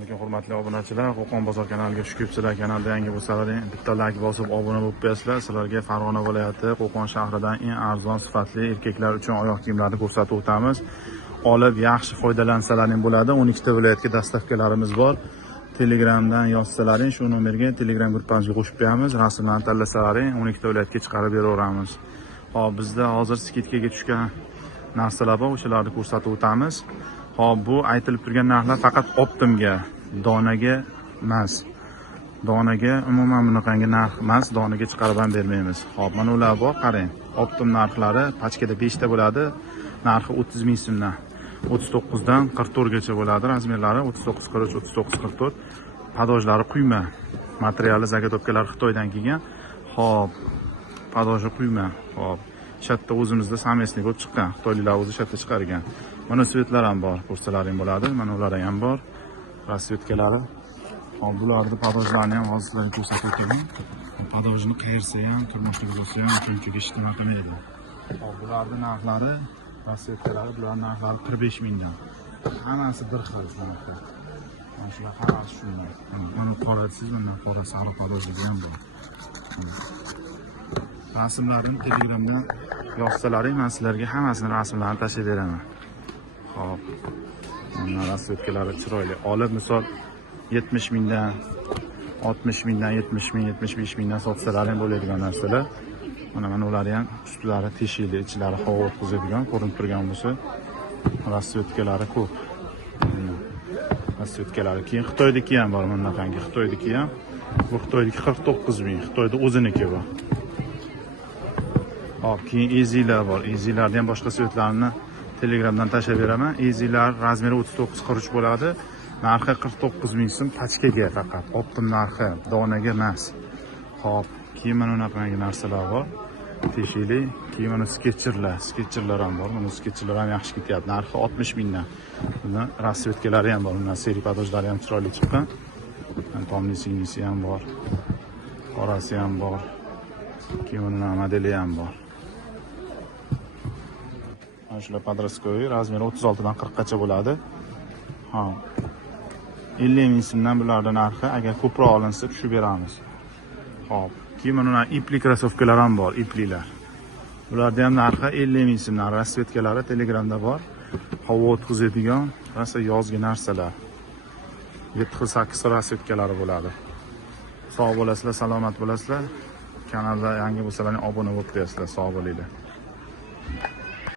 Assalomu alaykum hurmatli obunachilar. Qo'qon bozor kanaliga xush kelibsizlar. Kanalda yangi bo'lsalaring bitta like bosib obuna bo'lib qo'yasizlar. Sizlarga Farg'ona viloyati Qo'qon shahridan eng arzon sifatli erkaklar uchun oyoq kiyimlarni ko'rsatib o'tamiz. Olib yaxshi foydalansalaring bo'ladi. 12 ta viloyatga dastavkalarimiz bor. Telegramdan yozsalaring shu nomerga Telegram gruppamizga qo'shib qo'yamiz. Rasmlarni tanlasalaring 12 ta viloyatga chiqarib beraveramiz. Hop, bizda hozir skidkaga tushgan narsalar bor, o'shalarni ko'rsatib o'tamiz. Hop, bu aytilib turgan narxlar faqat optimga, donaga emas. Donaga umuman bunaqangi narx emas, donaga chiqarib ham bermaymiz. Hop, mana ular bor, qarang. Optim narxlari pachkada 5 ta bo'ladi. Narxi 30 ming so'mdan 39 dan 44 gacha bo'ladi. Razmerlari 39 43 39 44. Padojlari quyma. Materiali zagotovkalar Xitoydan kelgan. Hop, padoji quyma. Hop, shatda o'zimizda samesli bo'lib chiqqan. Xitoyliklar o'zi shatda chiqargan. Mana svetlar ham bor, ko'rsalaring bo'ladi. Mana ular ham bor. Rasvetkalari. Hop, bularni padojlarini ham hozir sizlarga ko'rsatib o'taman. Padojni qayersa ham, turmushga bo'lsa ham, chunki ishtimol qilmaydi. Hop, bularning narxlari, rasvetkalari, bularning narxlari 45 mingdan. Hammasi bir xil narxda. Mana shular hammasi shunday. Buni qorasiz, mana qora sariq padojlar ham bor. Rasmlarni Telegramdan yozsalaring, men sizlarga hammasini rasmlarini tashlab beraman. Hop, mana rasvetkalari chiroyli. Olib misol 70 mingdan, 60 mingdan, 70 ming, 75 mingdan sotsalaring bo'ladigan narsalar. Mana ular ham ustlari teshikli, ichlari havo o'tkazadigan, ko'rinib turgan bo'lsa, rasvetkalari ko'p. Rasvetkalari keyin Xitoydagi ham bor, mana bunaqangi Xitoydagi ham. Bu Xitoydagi 49 ming, Xitoyda o'ziniki bu. Hop, keyin ezilar bor. Ezilarni ham boshqa svetlarni Telegramdan tashlab beraman. Ezilar razmeri 39 43 bo'ladi. Narxi 49 ming so'm pachkaga faqat. Optim narxi, donaga emas. Hop, keyin mana bunaqangi narsalar bor. Teshikli, keyin mana sketcherlar ham bor. Mana sketcherlar ham yaxshi ketyapti. Narxi 60 mingdan. Bunda rasvetkalari ham bor. Bunda seri padojlari ham chiroyli chiqqan. Tomli singlisi ham bor. Qorasi ham bor. Keyin mana modeli ham bor. Mana shular podroskoy, razmeri 36 dan 40 gacha bo'ladi. Ha. 50 ming so'mdan bularning narxi, agar ko'proq olinsa tushib beramiz. Hop, keyin mana ipli krossovkalar ham bor, iplilar. Bularning ham narxi 50 ming so'mdan. Rasvetkalari Telegramda bor. Havo o'tkazadigan, rosa yozgi narsalar. 7 xil 8 xil rasvetkalari bo'ladi. Sog' bo'lasizlar, salomat bo'lasizlar. Kanalda yangi bo'lsalaring obuna bo'lib qo'yasizlar. Sog' bo'linglar.